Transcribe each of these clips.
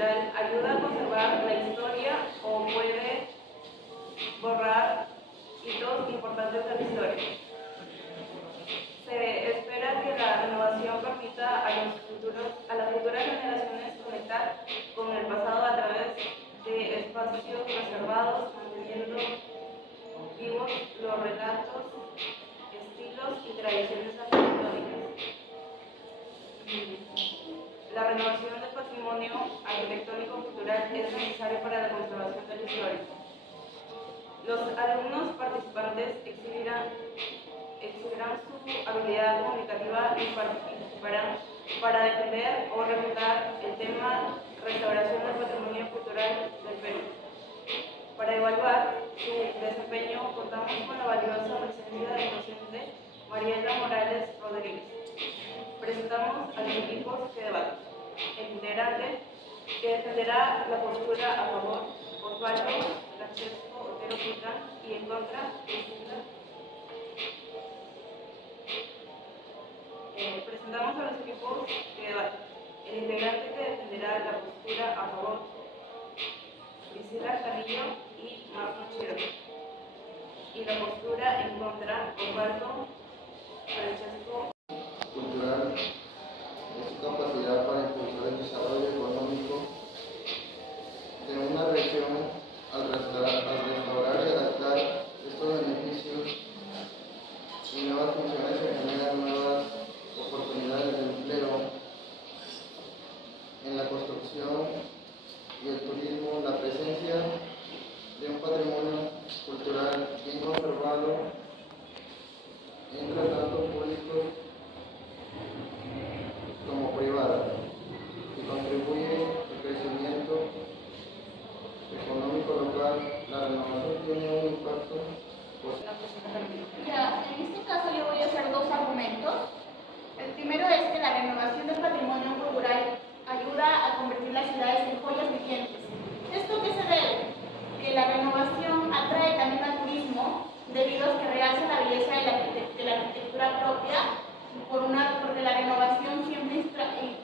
cultural ayuda a conservar la historia o puede borrar hitos importantes de la historia. Se espera que la renovación permita a las futuras generaciones conectar con el pasado a través de espacios preservados, manteniendo vivos los relatos, estilos y tradiciones arquitectónicas. La renovación del patrimonio arquitectónico-cultural es necesaria para la conservación de la historia. Los alumnos participantes exhibirán su habilidad comunicativa y participarán para defender o refutar el tema restauración del patrimonio cultural del Perú. Para evaluar su desempeño contamos con la valiosa presencia del docente Mariela Morales Rodríguez. Presentamos a los equipos que debatan. El integrante que defenderá la postura a favor, Osvaldo Francesco Otero Quintán, y en contra, Cristina. Presentamos a los equipos que debatan. El integrante que defenderá la postura a favor, Priscila Carrillo y Marco Chiro. Y la postura en contra, Osvaldo Francesco. Cultural es su capacidad para impulsar el desarrollo económico de una región al restaurar y adaptar estos beneficios y nuevas funciones que generan nuevas oportunidades de empleo en la construcción y el turismo. La presencia de un patrimonio cultural bien conservado entra tanto público como privado y contribuye al crecimiento económico local. La renovación tiene un impacto positivo. En este caso yo voy a hacer dos argumentos. El primero es que la renovación del patrimonio cultural ayuda a convertir las ciudades en joyas vivientes. ¿Esto qué se debe? Que la renovación atrae también al turismo debido a que realza la belleza de la arquitectura propia, porque la renovación siempre trae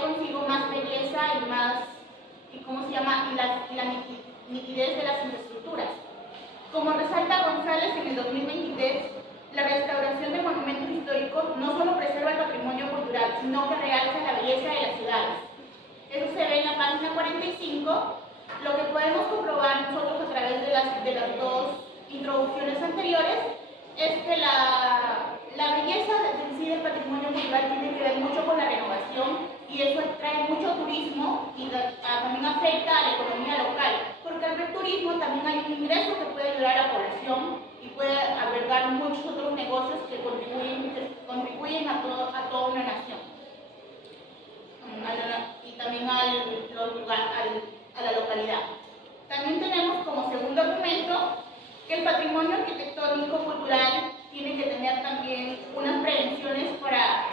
consigo más belleza y la nitidez de las infraestructuras. Como resalta González en el 2023, la restauración de monumentos históricos no solo preserva el patrimonio cultural, sino que realza la belleza de las ciudades. Eso se ve en la página 45. Lo que podemos comprobar nosotros a través de las dos introducciones anteriores es que la belleza en sí del patrimonio cultural tiene que ver mucho con la renovación, y eso trae mucho turismo y también afecta a la economía local, porque al ver turismo también hay un ingreso que puede ayudar a la población y puede albergar muchos otros negocios que contribuyen a toda una nación y también a la localidad. También tenemos como segundo argumento que el patrimonio arquitectónico cultural tiene que tener también unas prevenciones para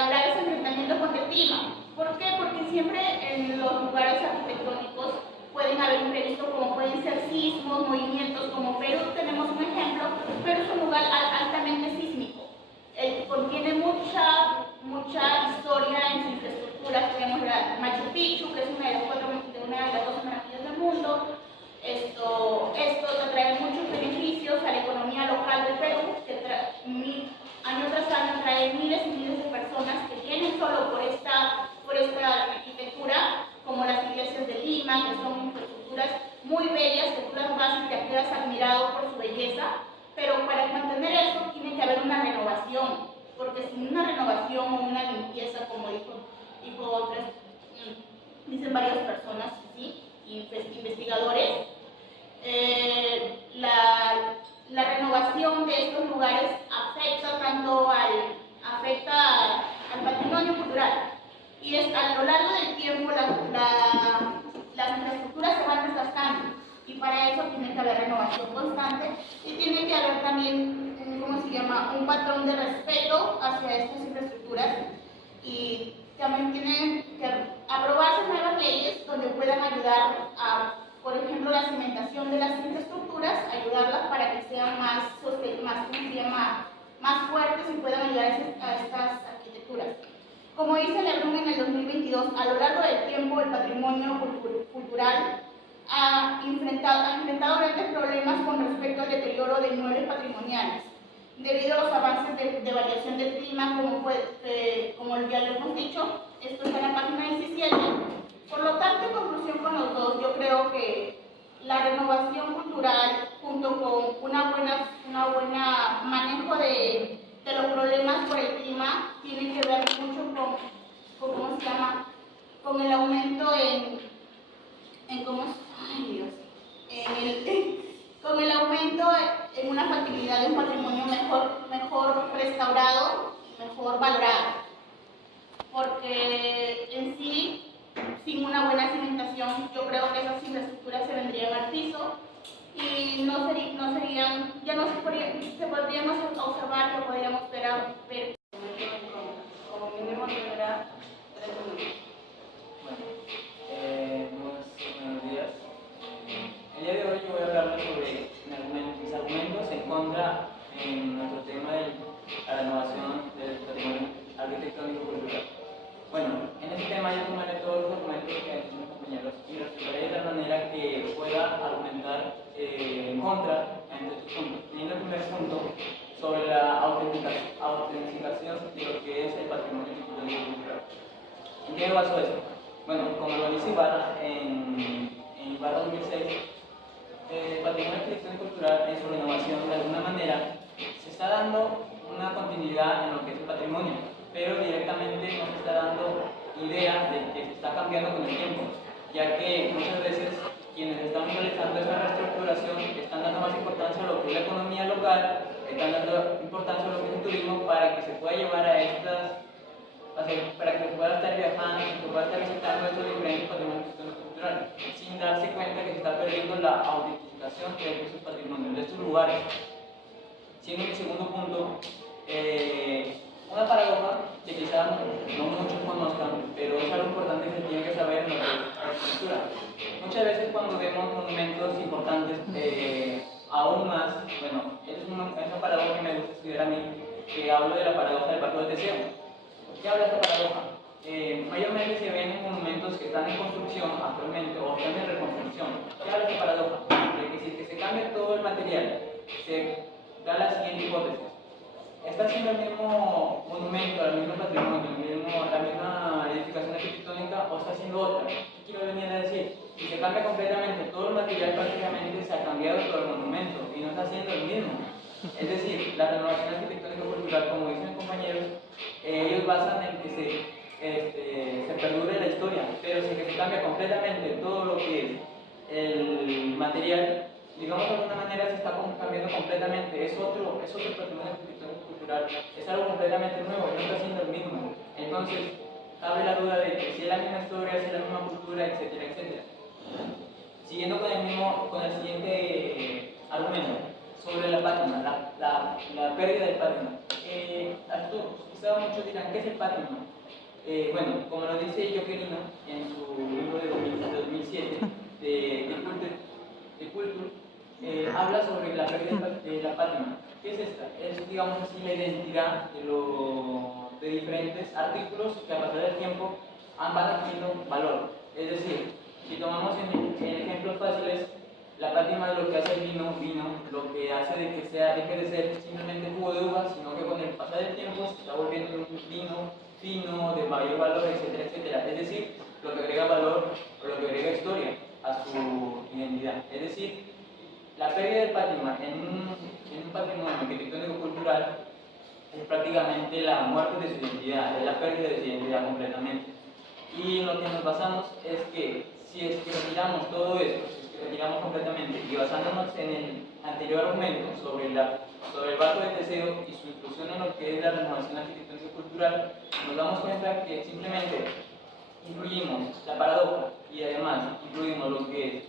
lograr ese enfrentamiento con el clima. ¿Por qué? Porque siempre en los lugares arquitectónicos pueden haber imprevistos, como pueden ser sismos, movimientos. Como Perú tenemos un ejemplo, pero es un lugar altamente sísmico. Contiene mucha historia en sus infraestructuras. Tenemos la Machu Picchu, que es una de las 12 maravillas del mundo. Esto trae muchos beneficios a la economía local del Perú, que año tras año trae miles y miles de personas que vienen solo por esta arquitectura, como las iglesias de Lima, que son infraestructuras muy bellas, que tú las vas y te quedas admirado por su belleza, pero para mantener eso tiene que haber una renovación, porque sin una renovación o una limpieza, como dijo otras, dicen varias personas, ¿sí? Investigadores, la renovación de estos lugares afecta al patrimonio cultural, y a lo largo del tiempo las infraestructuras se van desgastando, y para eso tiene que haber renovación constante y tiene que haber también un patrón de respeto hacia estas infraestructuras, y también tienen que aprobarse nuevas leyes donde puedan ayudar a, por ejemplo, la cimentación de las infraestructuras, ayudarlas para que sean más fuertes y puedan ayudar a estas arquitecturas. Como dice Lebrun en el 2022, a lo largo del tiempo el patrimonio cultural ha enfrentado grandes problemas con respecto al deterioro de inmuebles patrimoniales, debido a los avances de variación del clima, como ya lo hemos dicho. Esto está en la página 17. Por lo tanto, en conclusión con los dos, yo creo que la renovación cultural, junto con una buena manejo de los problemas por el clima, tiene que ver mucho ¿cómo se llama? Con el aumento con el aumento en una factibilidad de un patrimonio mejor restaurado, mejor valorado. Porque en sí, sin una buena cimentación, yo creo que esas infraestructuras se vendrían al piso y se podríamos observar, lo podríamos ver. Como mínimo tendrá 3 minutos. Buenos días. El día de hoy yo voy a hablarles sobre mis argumentos en contra en nuestro tema de la renovación del patrimonio arquitectónico cultural. Bueno, en este tema yo tomaré todos los argumentos que han hecho mis compañeros y los explicaré de tal manera que pueda argumentar en contra en estos puntos. Teniendo el primer punto sobre la autenticación de lo que es el patrimonio arquitectónico cultural. ¿En qué me baso eso? Bueno, como lo dice Ibarra en Ibarra 2006, el patrimonio arquitectónico cultural en su renovación de alguna manera se está dando una continuidad en lo que es el patrimonio, pero directamente no se está dando idea de que se está cambiando con el tiempo, ya que muchas veces quienes están realizando esa reestructuración están dando más importancia a lo que es la economía local, están dando importancia a lo que es el turismo para que se pueda llevar a estas, para que se pueda estar viajando, se pueda estar visitando estos diferentes patrimonios culturales, sin darse cuenta que se está perdiendo la autentificación de estos patrimonios, de estos lugares. Siendo mi segundo punto, una paradoja que quizás no muchos conozcan, pero es algo importante que se tiene que saber en lo que es la arquitectura. Muchas veces cuando vemos monumentos importantes, aún más, bueno, es una paradoja que me gusta estudiar a mí, que hablo de la paradoja del barco de Teseo. ¿Qué habla esta paradoja? Mayormente se ven monumentos que están en construcción actualmente o están en reconstrucción. ¿Qué habla esta paradoja? De que si se cambia todo el material, se da la siguiente hipótesis. Está haciendo el mismo monumento, el mismo patrimonio, la misma edificación arquitectónica o está haciendo otra. ¿Qué quiero venir a decir? Si se cambia completamente todo el material, prácticamente se ha cambiado todo el monumento y no está haciendo el mismo. Es decir, la renovación arquitectónica cultural, como dicen mis compañeros, ellos basan en que se perdure la historia, pero si se cambia completamente todo lo que es el material, digamos de alguna manera se está cambiando completamente, es otro patrimonio arquitectónico cultural, es algo completamente nuevo, no está siendo el mismo. Entonces, cabe la duda de que si es la misma historia, si es la misma cultura, etcétera, etcétera. Siguiendo con el siguiente argumento sobre la pátina, la pérdida del pátina. Quizá muchos dirán, ¿qué es el pátina? Bueno, como lo dice Joquerino en su libro de 2007 de Culture, habla sobre la pérdida de la pátina. ¿Qué es esta? Es, digamos así, la identidad de diferentes artículos que a pasar del tiempo van adquiriendo valor. Es decir, si tomamos en ejemplos fáciles, la pátina de lo que hace el vino, lo que hace de que deje de ser simplemente jugo de uva, sino que con el pasar del tiempo se está volviendo un vino fino, de mayor valor, etcétera, etcétera. Es decir, lo que agrega valor o lo que agrega historia a su identidad. Es decir, la pérdida del patrimonio en un patrimonio arquitectónico cultural es prácticamente la muerte de su identidad, es la pérdida de su identidad completamente. Y lo que nos basamos es que si es que retiramos todo esto, si es que retiramos completamente y basándonos en el anterior argumento sobre el barco de Teseo y su inclusión en lo que es la renovación arquitectónica cultural, nos damos cuenta que simplemente incluimos la paradoja y además incluimos lo que es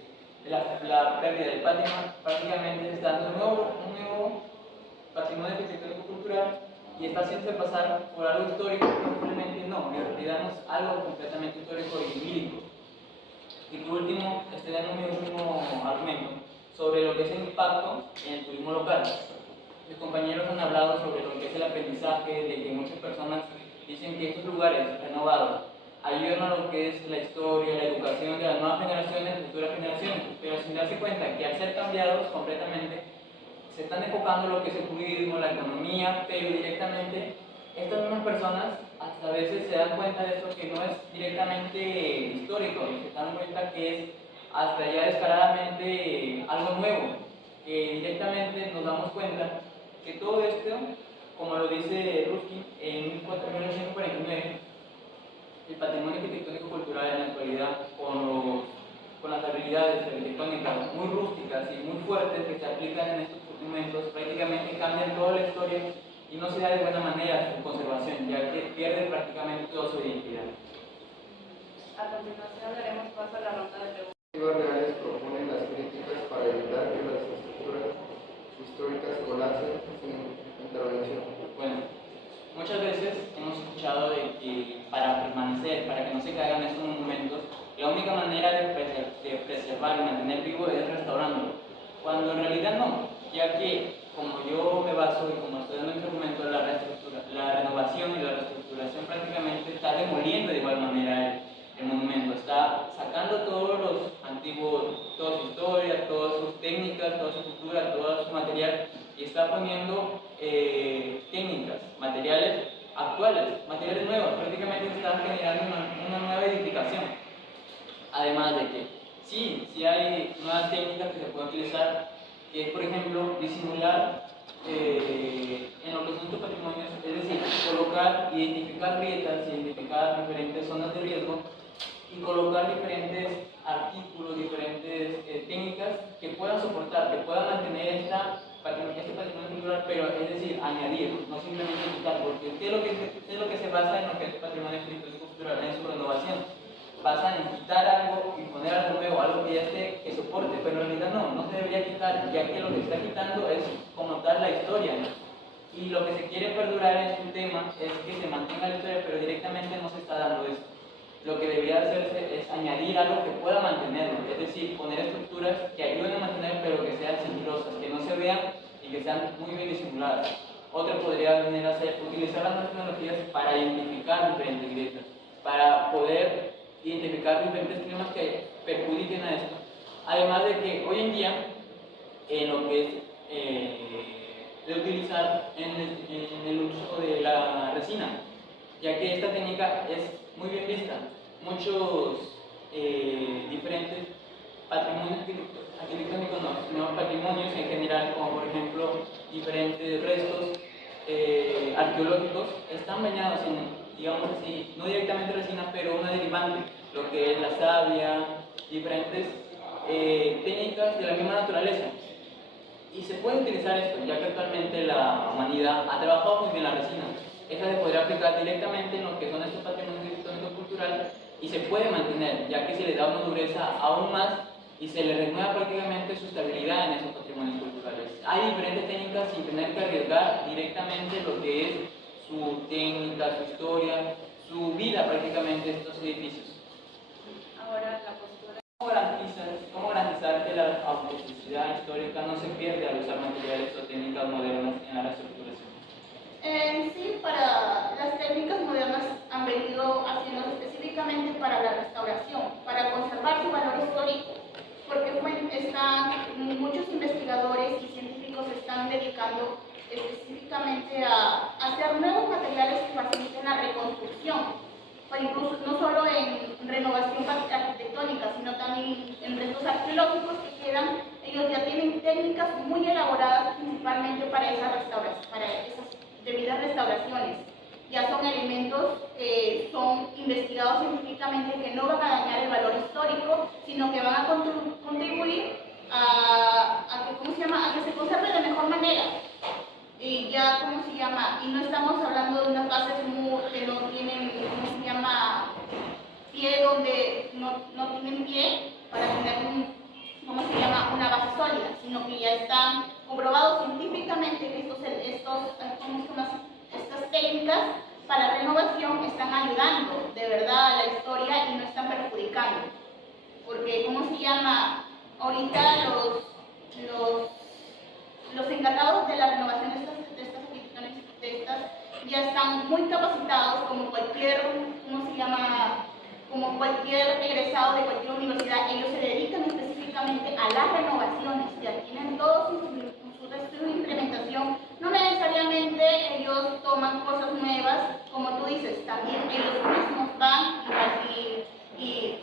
la pérdida del patrimonio, prácticamente se está dando un nuevo patrimonio arquitectónico cultural y está haciéndose pasar por algo histórico, pero simplemente no, en realidad no es algo completamente histórico y lírico. Y por último, tenemos mi último argumento sobre lo que es el impacto en el turismo local. Mis compañeros han hablado sobre lo que es el aprendizaje, de que muchas personas dicen que estos lugares renovados ayudan a lo que es la historia, la educación de las nuevas generaciones, futuras generaciones, pero sin darse cuenta que al ser cambiados completamente, se están enfocando en lo que es el turismo, la economía, pero directamente estas mismas personas hasta a veces se dan cuenta de esto que no es directamente histórico y se dan cuenta que es hasta ya descaradamente algo nuevo, que directamente nos damos cuenta que todo esto, como lo dice Ruskin en 1949, el patrimonio arquitectónico cultural en la actualidad con las habilidades arquitectónicas muy rústicas y muy fuertes que se aplican en estos documentos prácticamente cambian toda la historia y no se da de buena manera su conservación, ya que pierde prácticamente toda su identidad. A continuación daremos paso a la ronda de preguntas. Reales proponen las críticas para evitar que las estructuras históricas colapsen sin intervención. Bueno, muchas veces hemos escuchado de que para permanecer, para que no se caigan estos monumentos, la única manera de preservar y mantener vivo es restaurándolo, cuando en realidad no, ya que como yo me baso y como estoy dando este argumento, la renovación y la reestructuración prácticamente está demoliendo de igual manera el monumento, está sacando todos los antiguos, toda su historia, todas sus técnicas, toda su cultura, todo su material y está poniendo técnicas, materiales actuales, materiales nuevos, prácticamente se está generando una nueva edificación. Además de que sí hay nuevas técnicas que se pueden utilizar, que es por ejemplo disimular en lo que son tus patrimonios, es decir, colocar, identificar grietas, identificar diferentes zonas de riesgo y colocar diferentes artículos, diferentes técnicas que puedan soportar, que puedan mantener este patrimonio cultural, pero es decir, añadir, no simplemente quitar, porque ¿qué es lo que se basa en lo que es patrimonio cultural? En su renovación. Basa en quitar algo y poner algo nuevo, algo que ya esté, que soporte, pero en realidad no se debería quitar, ya que lo que se está quitando es como tal la historia, ¿no? Y lo que se quiere perdurar en su tema es que se mantenga la historia, pero directamente no se está dando eso. Lo que debería hacerse es añadir algo que pueda mantenerlo, es decir, poner estructuras que ayuden a mantener, pero que sean sigilosas, que no se vean y que sean muy bien disimuladas. Otra podría venir a ser utilizar las nuevas tecnologías para identificar diferentes grietas, para poder identificar diferentes climas que perjudiquen a esto. Además de que hoy en día, en lo que es de utilizar en el uso de la resina, ya que esta técnica es muy bien vista. Muchos diferentes patrimonios arquitectónicos, no patrimonios en general, como por ejemplo diferentes restos arqueológicos, están bañados en, digamos así, no directamente resina, pero una derivante, lo que es la savia, diferentes técnicas de la misma naturaleza. Y se puede utilizar esto, ya que actualmente la humanidad ha trabajado muy bien la resina. Esta se podría aplicar directamente en lo que son estos patrimonios arquitectónicos culturales y se puede mantener, ya que se le da una dureza aún más y se le renueva prácticamente su estabilidad en esos patrimonios culturales. Hay diferentes técnicas sin tener que arriesgar directamente lo que es su técnica, su historia, su vida prácticamente de estos edificios. Ahora la postura. ¿Cómo garantizar que la autenticidad histórica no se pierde al usar materiales o técnicas modernas en la reestructuración? Sí, para las técnicas modernas han venido haciendo específicamente para la restauración, para conservar su valor histórico, porque muchos investigadores y científicos se están dedicando específicamente a hacer nuevos materiales que faciliten la reconstrucción, incluso no solo en renovación arquitectónica, sino también en restos arqueológicos que quedan. Ellos ya tienen técnicas muy elaboradas principalmente para esas debidas restauraciones. Ya son elementos que son investigados científicamente, que no van a dañar el valor histórico, sino que van a contribuir a que se conserve de mejor manera. Y no estamos hablando de unas bases que no tienen, pie, donde no tienen pie para tener una base sólida, sino que ya están comprobados científicamente que estas técnicas para renovación están ayudando de verdad a la historia y no están perjudicando. Porque, ahorita los encargados de la renovación de estas ya están muy capacitados como cualquier, ¿cómo se llama? Como cualquier egresado de cualquier universidad, ellos se dedican específicamente a las renovaciones, ya tienen todo su implementación. No necesariamente ellos toman cosas nuevas, como tú dices, también ellos mismos van y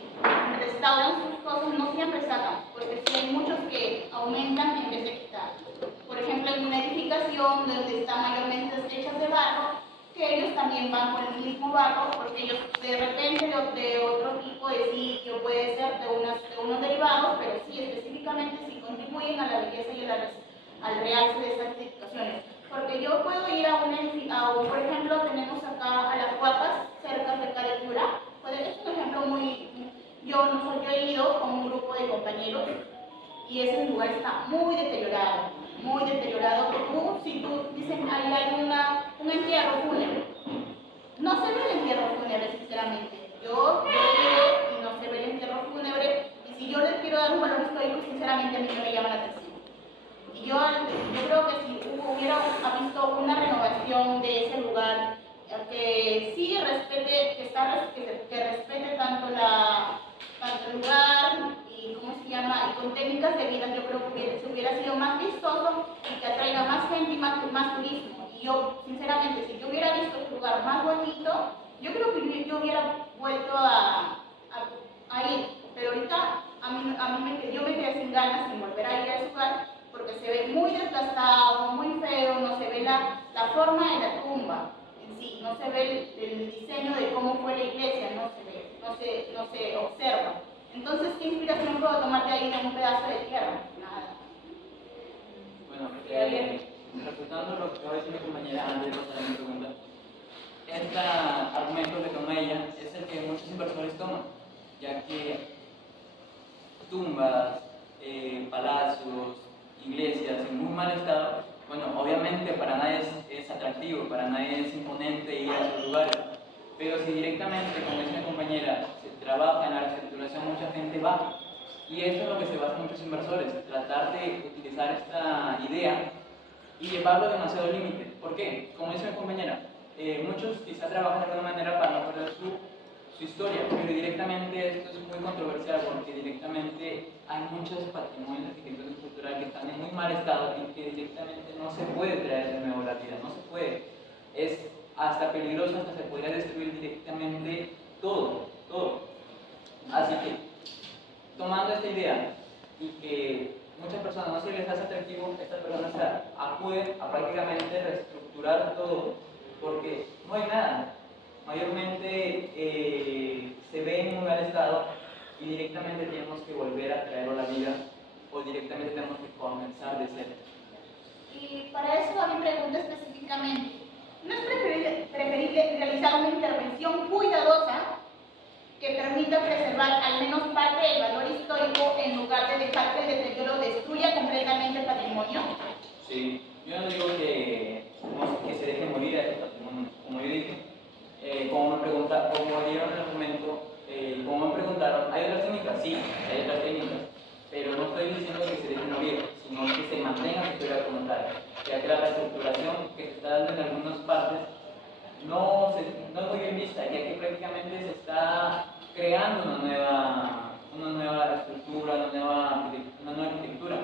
restauran sus cosas, no siempre sacan, porque sí hay muchos que aumentan en vez de quitar. Por ejemplo, en una edificación donde están mayormente hechas de barro, que ellos también van con el mismo barro, porque ellos de repente de otro tipo de sitio, puede ser de unos derivados, pero sí específicamente sí contribuyen a la belleza y al realce de esas edificaciones. Porque yo puedo ir a por ejemplo, tenemos acá a Las Guapas, cerca de Caretura, es un ejemplo yo he ido con un grupo de compañeros y ese lugar está muy deteriorado, muy deteriorado. Si tú dicen, ahí hay un entierro fúnebre, no se ve el entierro fúnebre, sinceramente. Yo iré y no se ve el entierro fúnebre, y si yo les quiero dar un valor histórico, sinceramente a mí no me llama la atención. Y yo creo que si hubiera visto una renovación de ese lugar, que sí respete, que respete tanto el lugar y cómo se llama, y con técnicas de vida, yo creo que hubiera sido más vistoso y que atraiga más gente y más turismo. Y yo, sinceramente, si yo hubiera visto un lugar más bonito, yo creo que yo hubiera vuelto a ir. Pero ahorita yo me quedé sin ganas de volver a ir a ese lugar porque se ve muy desgastado, muy feo, no se ve la forma de la tumba en sí, no se ve el diseño de cómo fue la iglesia, no se observa. Entonces, ¿qué inspiración puedo tomar de ahí de un pedazo de tierra? Nada. Bueno, refutando lo que acaba de decir mi compañera antes de pasar a mi pregunta, este argumento que toma ella es el que muchos inversores toman, ya que tumbas, palacios, iglesias en muy mal estado, bueno, obviamente para nadie es atractivo, para nadie es imponente ir a esos lugares, pero si directamente, como dice mi compañera, se trabaja en la reestructuración, mucha gente va. Y eso es lo que se basan muchos inversores, tratar de utilizar esta idea y llevarlo demasiado al límite. ¿Por qué? Como dice mi compañera, muchos quizás trabajan de alguna manera para no perder su historia, pero directamente esto es muy controversial porque directamente hay muchos patrimonios arquitectónicos y culturales que están en muy mal estado y que directamente no se puede traer de nuevo a la vida, no se puede. Es hasta peligroso, hasta se podría destruir directamente todo. Así que, tomando esta idea y que muchas personas no se les hace atractivo, estas personas acuden a prácticamente reestructurar todo, porque no hay nada. Mayormente se ve en un mal estado y directamente tenemos que volver a traerlo a la vida o directamente tenemos que comenzar de cero. Y para eso va mi pregunta específicamente. ¿No es preferible realizar una intervención cuidadosa que permita preservar al menos parte del valor histórico en lugar de dejar que el deterioro destruya completamente el patrimonio? Sí, yo no digo que se deje morir a este patrimonio. Como yo dije, como dieron el argumento, como me preguntaron, ¿hay otras técnicas? Sí, hay otras técnicas, pero no estoy diciendo que se deje morir, sino que se mantenga su historia como tal, ya que la reestructuración que se está dando en algunas partes no es muy bien vista, ya que prácticamente se está creando una nueva estructura, una nueva arquitectura.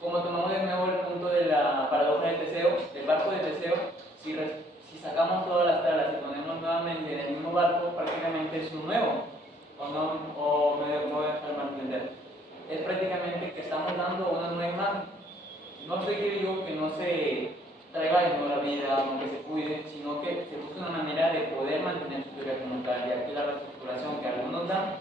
Como tomamos de nuevo el punto de la paradoja de Teseo, del barco de Teseo, si sacamos todas las tablas y ponemos nuevamente en el mismo barco, prácticamente es un nuevo, o me voy a dejar mal entender. Es prácticamente que estamos dando una nueva imagen. No estoy que digo que no se traiga de nuevo la vida, no que se cuide, sino que se busque una manera de poder mantener su historia como tal, ya que la reestructuración que algunos dan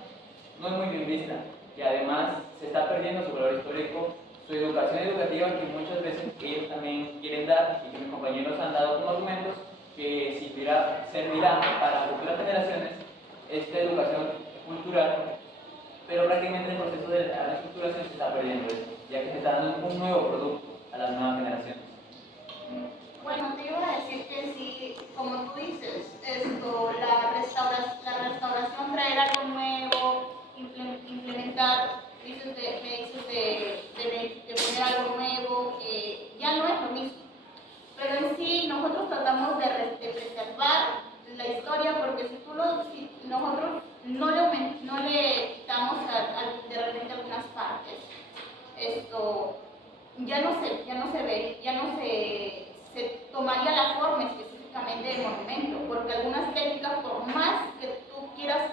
no es muy bien vista, y además se está perdiendo su valor histórico, su educación educativa, que muchas veces ellos también quieren dar, y que mis compañeros han dado como argumentos, que servirá para futuras generaciones esta educación cultural, pero prácticamente el proceso de la reestructuración se está perdiendo eso, ya que se está dando un nuevo producto a las nuevas generaciones. Bueno, te iba a decir que sí, como tú dices, la restauración, traer algo nuevo, implementar, me dices de poner algo nuevo, que ya no es lo mismo. Pero en sí, nosotros tratamos de Porque si nosotros no le quitamos de repente algunas partes, esto ya no se tomaría la forma específicamente del monumento, porque algunas técnicas, por más que tú quieras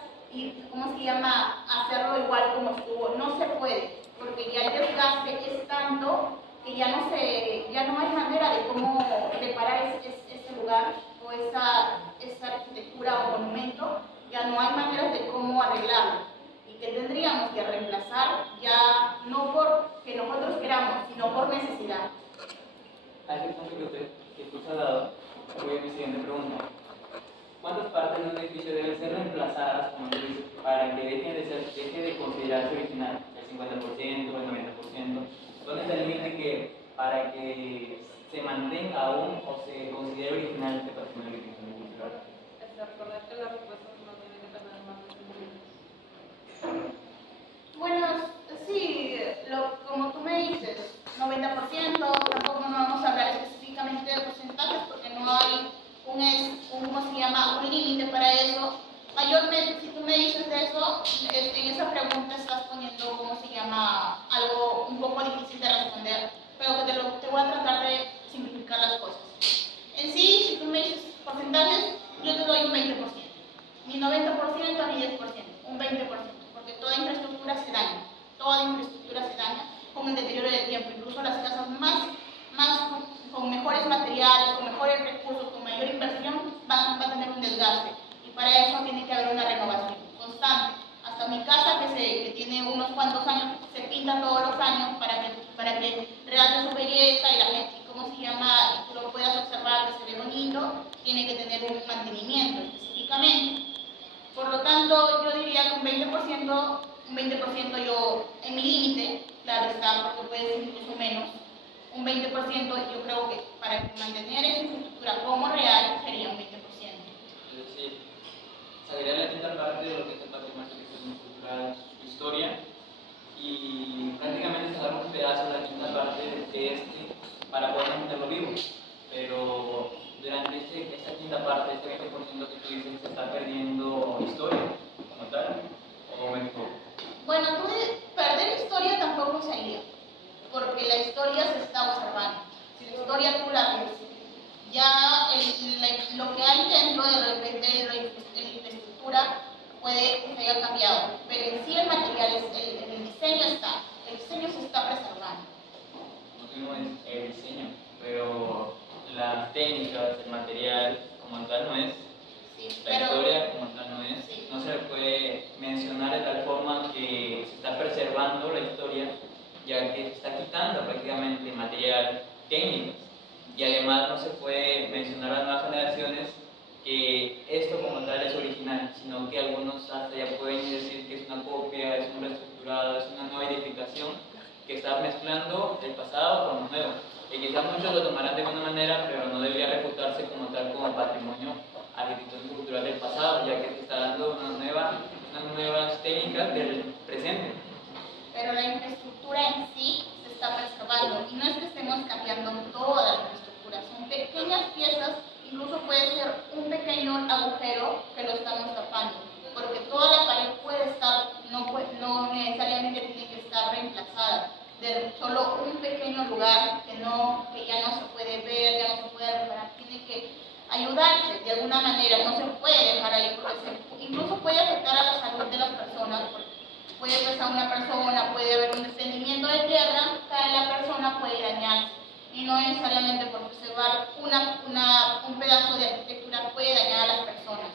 hacerlo igual como estuvo, no se puede, porque ya el desgaste es tanto que ya no hay manera de cómo reparar ese lugar o esa arquitectura o monumento, ya no hay manera de cómo arreglarlo, y que tendríamos que reemplazar ya no porque nosotros queramos, sino por necesidad. A ese punto que tú has dado, voy a mi siguiente pregunta. ¿Cuántas partes de un edificio deben ser reemplazadas, como tú dices, para que deje de considerarse original? ¿El 50%, el 90%? ¿Dónde está el límite para que se mantenga aún o se considere original este patrimonio arquitectónico cultural? Recordar que las respuestas no tienen que tener más de 5 minutos. Bueno, sí, como tú me dices, 90%, tampoco no vamos a hablar específicamente de porcentajes porque no hay un límite para eso. Mayormente, si tú me dices de eso, en esa pregunta estás poniendo, algo un poco difícil de responder, pero que te voy a tratar de simplificar las cosas. En sí, si tú me dices porcentajes, yo te doy un 20%, ni 90% ni 10%, un 20%, porque toda infraestructura se daña con el deterioro del tiempo, incluso las casas con mejores materiales, con mejores recursos, con mayor inversión, va a tener un desgaste, y para eso tiene que haber una renovación constante. Hasta mi casa, que tiene unos cuantos años, se pinta todos los años para que realce su belleza y la gente, y tú lo puedas observar que se ve bonito, tiene que tener un mantenimiento específicamente. Por lo tanto, yo diría que un 20% yo, en mi límite, claro está, porque puede ser incluso menos, un 20% yo creo que para mantener esa infraestructura como real sería un 20%. Es decir, saldría la quinta parte de lo que es el patrimonio arquitectónico cultural, su historia, y prácticamente se agarra un pedazo de la quinta parte de para poder mantenerlo vivo. Pero durante esta quinta parte, este 20% que tú dices, se está perdiendo historia como tal, ¿o me equivoco? Bueno, perder historia tampoco sería, porque la historia se está observando. Si la historia tú la ves, ya lo que hay dentro de repente de la infraestructura puede que se haya cambiado, pero en sí el material, el diseño se está preservando. No es el diseño, pero las técnicas, el material como tal no es, Sí, la historia como tal no es, sí. No se le puede mencionar de tal forma que se está preservando la historia, ya que se está quitando prácticamente material técnico, y además no se puede mencionar a las nuevas generaciones que esto como tal es original, sino que algunos hasta ya pueden decir que es una copia, es un reestructurado, es una nueva edificación que está mezclando el pasado con lo nuevo. Y quizás muchos lo tomarán de una manera, pero no debería refutarse como tal como patrimonio arquitectónico cultural del pasado, ya que se está dando unas nuevas técnicas del presente. Pero la infraestructura en sí se está preservando, y no es que estemos cambiando toda la infraestructura, son pequeñas piezas, incluso puede ser un pequeño agujero que lo estamos tapando, porque toda la pared puede estar, no necesariamente tiene que estar reemplazada, de solo un pequeño lugar que ya no se puede ver, ya no se puede reparar, tiene que ayudarse de alguna manera, no se puede dejar ahí, porque incluso puede afectar a la salud de las personas, porque puede pesar una persona, puede haber un desprendimiento de tierra, cae la persona, puede dañarse, y no necesariamente por preservar un pedazo de arquitectura puede dañar a las personas.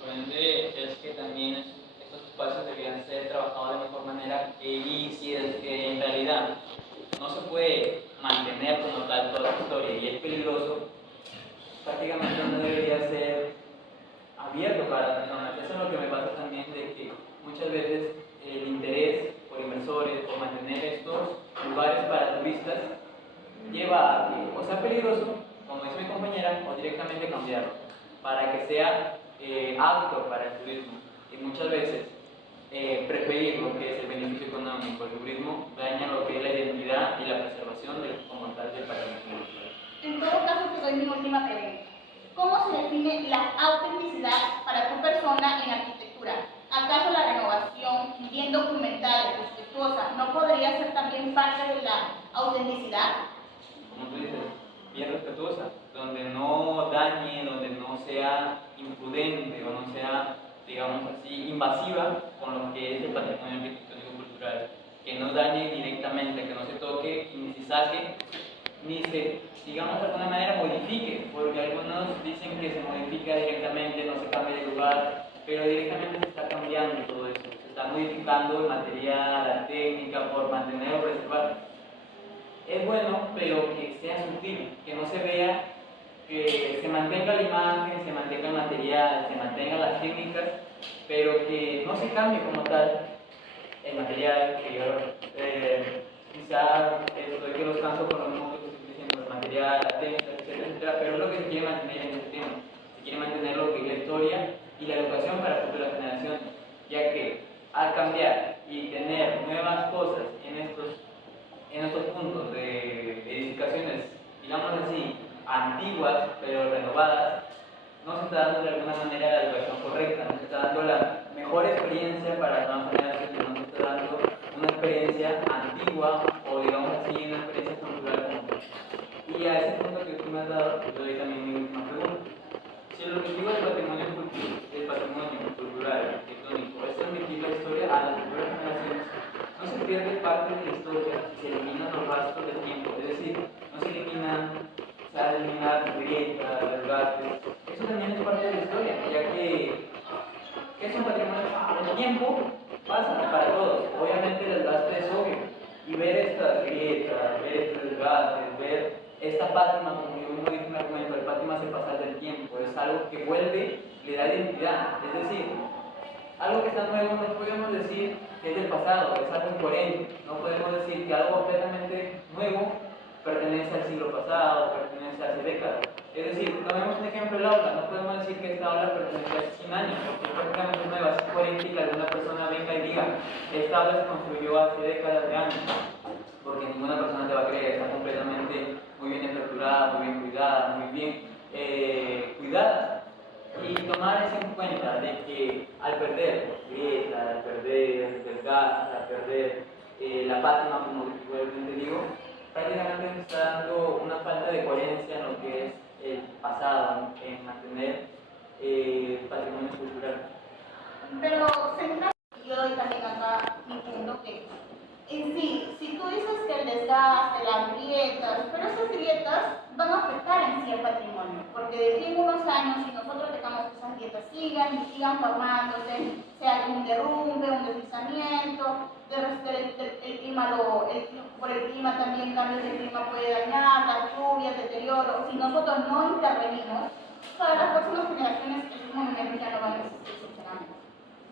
Por ende, es que también estos espacios deberían ser trabajados de mejor manera, y si es que en realidad no se puede mantener como tal toda la historia y es peligroso, prácticamente no debería ser abierto para las personas. Eso es lo que me pasa también, de que muchas veces el interés por inversores por mantener estos lugares para turistas lleva a que o sea peligroso, como dice mi compañera, o directamente cambiarlo para que sea apto para el turismo. Y muchas veces preferir lo que es el beneficio económico, el turismo, daña lo que es la identidad y la preservación como tal del patrimonio cultural. En todo caso, te doy mi última pregunta. ¿Cómo se define la autenticidad para tu persona en arquitectura? ¿Acaso la renovación bien documentada y respetuosa no podría ser también parte de la autenticidad? Como tú dices, bien respetuosa, donde no dañe, donde no sea imprudente o no sea, digamos así, invasiva con lo que es el patrimonio arquitectónico cultural, que no dañe directamente, que no se toque, ni se saque, ni se, digamos de alguna manera, modifique, porque algunos dicen que se modifica directamente, no se cambia de lugar, pero directamente se está cambiando todo eso, se está modificando el material, la técnica, por mantener o preservar. Es bueno, pero que sea sutil, que no se vea, que se mantenga la imagen, se mantenga el material, se mantengan las técnicas, pero que no se cambie como tal el material, que yo quizá estoy que los canso con lo mismo que estoy diciendo, el material, la técnica, etcétera, etcétera, pero es lo que se quiere mantener en este tema. Se quiere mantener lo que es la historia y la educación para futuras generaciones, ya que al cambiar y tener nuevas cosas en estos puntos de edificaciones, digamos así, antiguas pero renovadas, no se está dando de alguna manera la educación correcta, no se está dando la mejor experiencia para las nuevas generaciones, no se está dando una experiencia antigua o digamos así, una experiencia cultural como tal. Y a ese punto que tú me has dado, yo doy también mi última pregunta. Si el objetivo del patrimonio cultural arquitectónico es transmitir la historia a las futuras generaciones, no se pierde parte de la historia si se eliminan los rastros del tiempo, es decir, no se va a eliminar grietas, desgastes. Eso también es parte de la historia, ya que ¿qué es un patrimonio? El tiempo pasa para todos, obviamente el desgaste es obvio, y ver estas grietas, ver estos desgastes, ver esta pátina, como yo mismo dije en un argumento, el pátina hace pasar del tiempo, es algo que vuelve, le da identidad, es decir, algo que está nuevo no podemos decir que es del pasado, es algo incoherente, no podemos decir que algo completamente nuevo pertenece al siglo pasado, pertenece a hace décadas. Es decir, tomemos un ejemplo el aula, no podemos decir que esta aula pertenece a hace 100 años, porque es prácticamente nueva, es coherente que alguna persona venga y diga, esta aula se construyó hace décadas de años, porque ninguna persona te va a creer, está completamente muy bien estructurada, muy bien cuidada, muy bien cuidada. Y tomar eso en cuenta de que al perder grietas, al perder desgaste, al perder la pátina, como igualmente digo, prácticamente se está dando una falta de coherencia en lo que es el pasado, en mantener patrimonio cultural. Pero yo doy también acá mi punto que en sí, si tú dices que el desgaste, las grietas, pero esas grietas van a afectar en sí el patrimonio, porque de aquí en unos años, si nosotros dejamos que esas grietas sigan y sigan formándose, sea un derrumbe, un deslizamiento, el clima por el clima también cambios del clima puede dañar, las lluvias, deterioro, si nosotros no intervenimos, para las próximas generaciones esos monumentos ya no van a existir funcionando.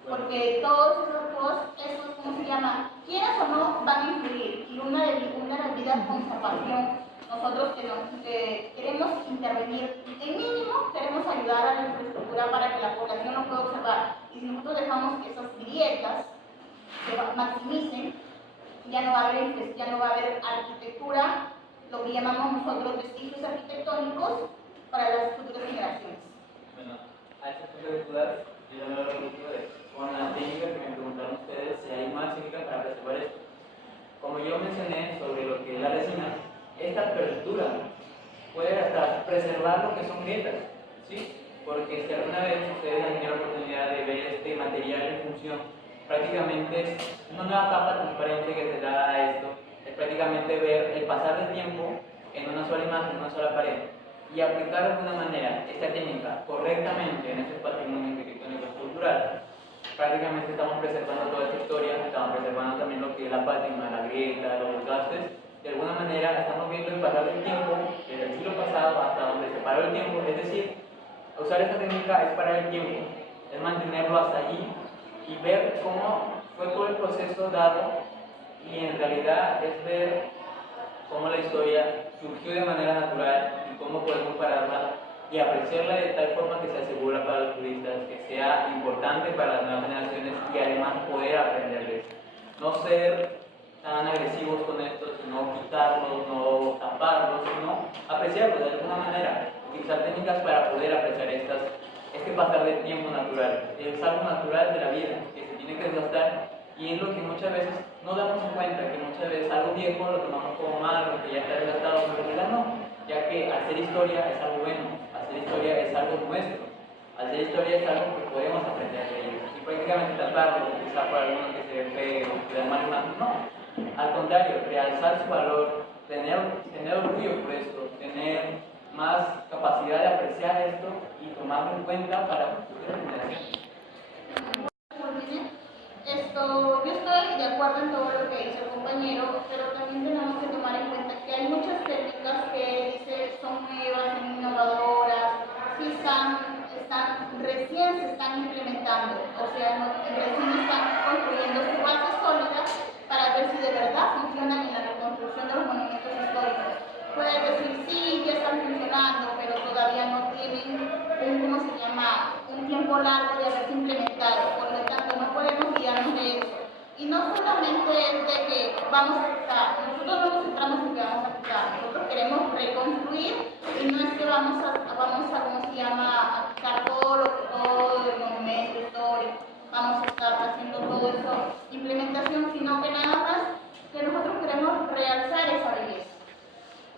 Porque todos esos, ¿cómo se llama? Quieras o no, van a influir. Y una debida conservación, nosotros que queremos intervenir, en mínimo queremos ayudar a la infraestructura para que la población lo pueda observar. Y si nosotros dejamos que esas grietas se maximicen, ya no va a haber arquitectura, lo que llamamos nosotros vestigios arquitectónicos para las futuras generaciones. Bueno, a ese punto de dudas, yo ya me lo repito con la técnica que me preguntaron ustedes si hay más técnicas para preservar esto. Como yo mencioné sobre lo que es la resina, esta apertura puede hasta preservar lo que son grietas, ¿sí? Porque si alguna vez ustedes han tenido la oportunidad de ver este material en función, prácticamente es una nueva capa transparente que se da a esto, es prácticamente ver el pasar del tiempo en una sola imagen, en una sola pared, y aplicar de alguna manera esta técnica correctamente en ese patrimonio arquitectónico cultural. Prácticamente estamos preservando toda esta historia, estamos preservando también lo que es la pátina, la grieta, los desgastes. De alguna manera estamos viendo el pasar del tiempo, desde el siglo pasado hasta donde se paró el tiempo, es decir, usar esta técnica es parar el tiempo, es mantenerlo hasta allí y ver cómo fue todo el proceso dado y en realidad es ver cómo la historia surgió de manera natural y cómo podemos pararla y apreciarla de tal forma que sea segura para los turistas, que sea importante para las nuevas generaciones y además poder aprenderles. No ser tan agresivos con esto, sino quitarlos, no taparlos, sino apreciarlos de alguna manera. utilizar técnicas para poder apreciar este pasar del tiempo natural. Es algo natural de la vida, que se tiene que desgastar y es lo que muchas veces no damos en cuenta, que muchas veces algo viejo lo tomamos como malo, que ya está desgastado, pero en realidad no, ya que hacer historia es algo bueno, hacer historia es algo nuestro, hacer historia es algo que podemos aprender de ello y prácticamente tratarlo, quizá para algunos que se ve o que da mal una, no, al contrario, realzar su valor, tener orgullo por esto, tener más capacidad de apreciar esto y tomarlo en cuenta para futuras generaciones. Yo estoy de acuerdo en todo lo que dice el compañero, pero también tenemos que tomar en cuenta que hay muchas técnicas que dice son nuevas, son innovadoras, que recién se están implementando, o sea, recién están construyendo su base sólida para ver si de verdad funcionan en la reconstrucción de los monumentos históricos. Pueden decir sí, ya están funcionando, pero todavía no tienen un tiempo largo de haberse implementado, por lo tanto no podemos guiarnos de eso. Y no solamente es de que vamos a quitar, nosotros no nos centramos en que vamos a quitar, nosotros queremos reconstruir y no es que vamos a quitar todo el monumento histórico, vamos a estar haciendo todo eso, implementación, sino que nada más que nosotros queremos realzar esa belleza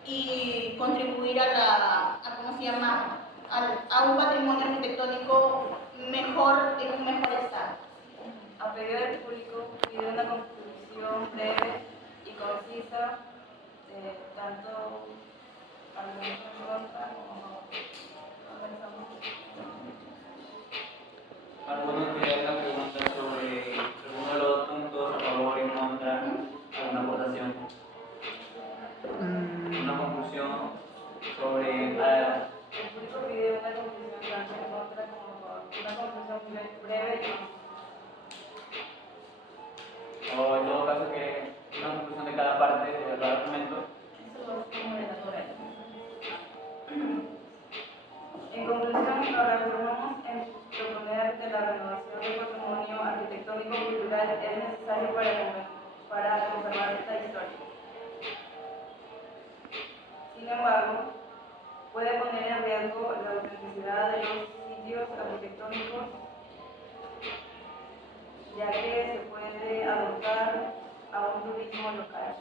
y contribuir a un patrimonio arquitectónico mejor, en un mejor estado. A pedido del público, pido una conclusión breve y concisa, tanto argumentos en contra como Algunos tienen una pregunta sobre alguno de los puntos a favor, en contra, alguna aportación, una conclusión sobre el público pide una conclusión tanto en contra como a favor. Una conclusión breve y o en todo caso que una conclusión de cada parte de cada argumento. En conclusión, ahora formamos en proponer que la renovación del patrimonio arquitectónico cultural es necesario para conservar esta historia. Sin embargo, puede poner en riesgo la autenticidad de los sitios arquitectónicos, ya que se puede adoptar a un turismo local.